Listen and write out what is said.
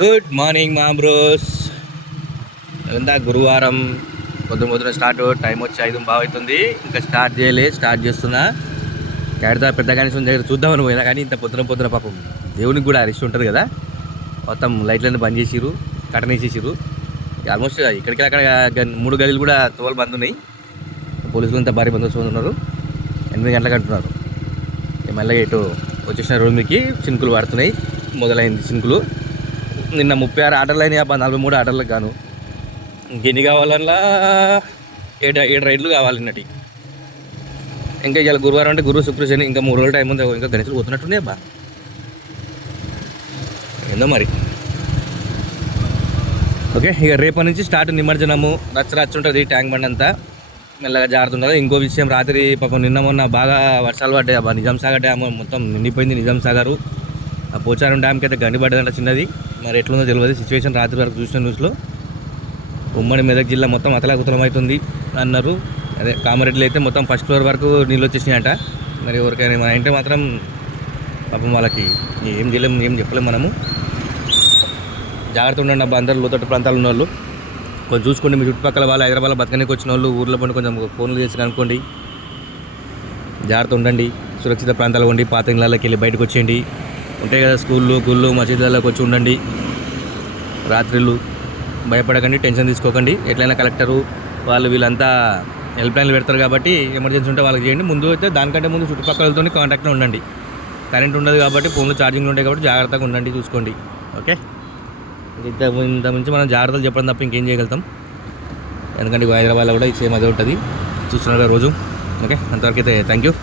Good morning మా bros. ఎంత గురువారం పొద్దున స్టార్ట్. టైం వచ్చి 5 బాగా అవుతుంది. ఇంకా స్టార్ట్ స్టార్ట్ చేస్తున్నా. ఎడతా పెద్ద గణేశం దగ్గర చూద్దామని పోయినా కానీ ఇంత పొద్దున పాపం దేవునికి కూడా అరిస్ట్ ఉంటుంది కదా. మొత్తం లైట్లన్నీ బంద్ చేసిరు, కటన్ వేసేసిరు. ఆల్మోస్ట్ ఇక్కడికి అక్కడ 3 గలీలు కూడా తోలు బంద్ ఉన్నాయి. పోలీసులు అంతా భారీ బందోబస్తు ఉన్నారు. 8 గంటలకు అంటున్నారు. మళ్ళీ ఇటు వచ్చేసిన రూమ్కి చినుకులు పడుతున్నాయి. మొదలైంది చినుకులు. నిన్న 36 ఆర్డర్లు అయినాయి. 43 ఆర్డర్లకు గాను ఇంకెన్ని కావాలన్నా 7 రైడ్లు కావాలి నిన్నటి. ఇంకా ఇవాళ గురువారం అంటే గురు శుక్ర శని ఇంకా 3 రోజుల టైం ఉంది. ఇంకా గణేశులు పోతున్నట్టున్నాయి అబ్బా. ఏందో మరి. ఓకే, ఇక రేపటి నుంచి స్టార్ట్ నిమజ్జనము. రచ్చ ఉంటుంది ట్యాంక్ బండ్ అంతా. మెల్లగా జారుతుంటుంది. ఇంకో విషయం, రాత్రి పాపం నిన్న మొన్న బాగా వర్షాలు పడ్డాయి అబ్బా. నిజాం సాగర్ డ్యామ్ మొత్తం నిండిపోయింది. నిజాం సాగరు ఆ పోచారం డ్యామ్కి అయితే గండి పడ్డదంట చిన్నది. మరి ఎట్లుందో తెలియదు సిచ్యువేషన్. రాత్రి వరకు చూసిన న్యూస్లో ఉమ్మడి మెదక్ జిల్లా మొత్తం అతలాకుతలం అవుతుంది అన్నారు. అదే కామారెడ్డిలో అయితే మొత్తం ఫస్ట్ ఫ్లోర్ వరకు నీళ్ళు వచ్చేసినాయంట. మరి ఎవరికైనా మన ఇంటే మాత్రం పాపం వాళ్ళకి ఏం చేయలేము, ఏం చెప్పలేము మనము. జాగ్రత్త ఉండండి అబ్బా. అందరూ లోతట్టు ప్రాంతాలు ఉన్న వాళ్ళు కొంచెం చూసుకోండి. మీ చుట్టుపక్కల వాళ్ళు హైదరాబాద్లో బతకనికి వచ్చిన వాళ్ళు ఊర్లో పండి కొంచెం ఫోన్లు చేసి కనుక్కోండి. జాగ్రత్త ఉండండి. సురక్షిత ప్రాంతాలు ఉండి పాత ఇళ్ళకి వెళ్ళి బయటకు వచ్చేయండి. ఉంటాయి కదా స్కూళ్ళు, గుళ్ళు, మసీదులకు వచ్చి ఉండండి. రాత్రిళ్ళు భయపడకండి, టెన్షన్ తీసుకోకండి. ఎట్లయినా కలెక్టరు వాళ్ళు వీళ్ళంతా హెల్ప్ లైన్లు పెడతారు కాబట్టి ఎమర్జెన్సీ ఉంటే వాళ్ళకి చేయండి. ముందు అయితే దానికంటే ముందు చుట్టుపక్కలతో కాంటాక్ట్లో ఉండండి. కరెంట్ ఉండదు కాబట్టి ఫోన్లు ఛార్జింగ్లు ఉంటాయి కాబట్టి జాగ్రత్తగా ఉండండి, చూసుకోండి. ఓకే, ఇంత మించి మనం జాగ్రత్తలు చెప్పడం తప్ప ఇంకేం చేయగలుగుతాం. ఎందుకంటే హైదరాబాద్లో కూడా సేమ్ అదే ఉంటుంది, చూస్తున్నారు రోజు. ఓకే, అంతవరకు అయితే థ్యాంక్ యూ.